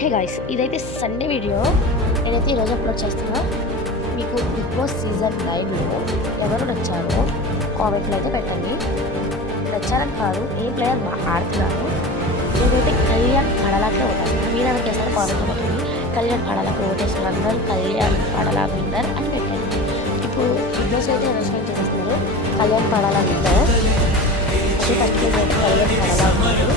Hey guys, ఇదైతే Sunday video. నేనైతే ఈరోజు అప్లోడ్ చేస్తున్నా. మీకు బిగ్ బాస్ సీజన్ 9లో ఎవరు నచ్చారో కామెంట్లో అయితే పెట్టండి. నచ్చారని కాదు, ఏ ప్లేయర్ ఆడుతున్నారు. నేనైతే కళ్యాణ్ పడలాకే ఉంటాను. మీరు ఎవరికి వేస్తారు కామెంట్లో పెట్టండి. కళ్యాణ్ పడలాకి ఓటేసిన అందరూ కళ్యాణ్ పడలా విన్నర్ అని పెట్టండి. ఇప్పుడు బిగ్ బాస్ అయితే అనౌన్స్మెంట్ చేసేస్తున్నారు. కళ్యాణ్ పడలా విన్నర్ అది పట్టుకుని కళ్యాణ్ పడలా ఉన్నారు.